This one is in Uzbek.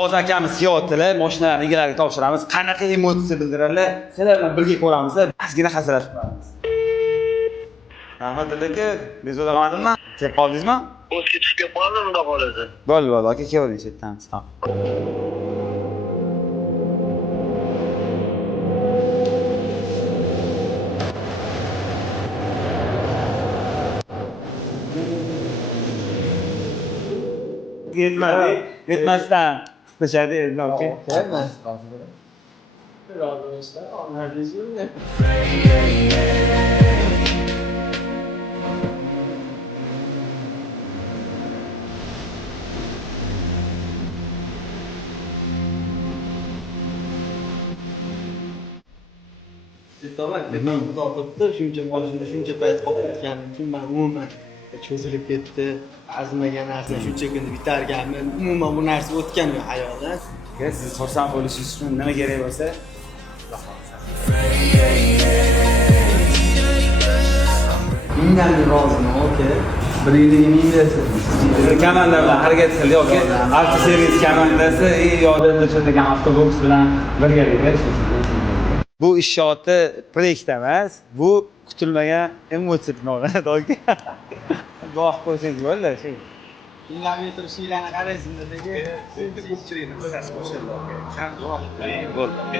Hozir akamiz kelyaptilar, mashinalarni egalariga topshiramiz. Qanaqa emotsiya bildiradilar, sizlar bilan birga ko'ramiz, ozgina hazillashib qolamiz. Rahmat aka, bezovta qilmadimmi? Kelib qoldingizmi? O'zga chiqib qoldim unda qoladi. Bo'ldi, aka, kelavering chetdan. Sog'. Yetmasdan dışarıda eline okey. Gelmez. Shuncha boshimda shuncha payt qolib ketganim uchun men umuman cho'zilib ketdi. Arzimagan narsa shuncha kunda bitarganman. Umuman bu narsa o'tgan yo'q hayotdan. Siz xursand bo'lishingiz uchun nima kerak bo'lsa, Mingdan bir roziman, aka. Bir yiliga ming bersangiz. komanda bilan harakat qildi yoki avtoservis komandasi yordamda cho'zilgan avtobus bilan birgalikda. Bu ishoti proyekt emas, bu kutilmagan emotsiya binolanadi aka. Guvoh qo'ysangiz bo'ldi. Kilometr shiylarni qaraysiz dedi. Bo'ldi.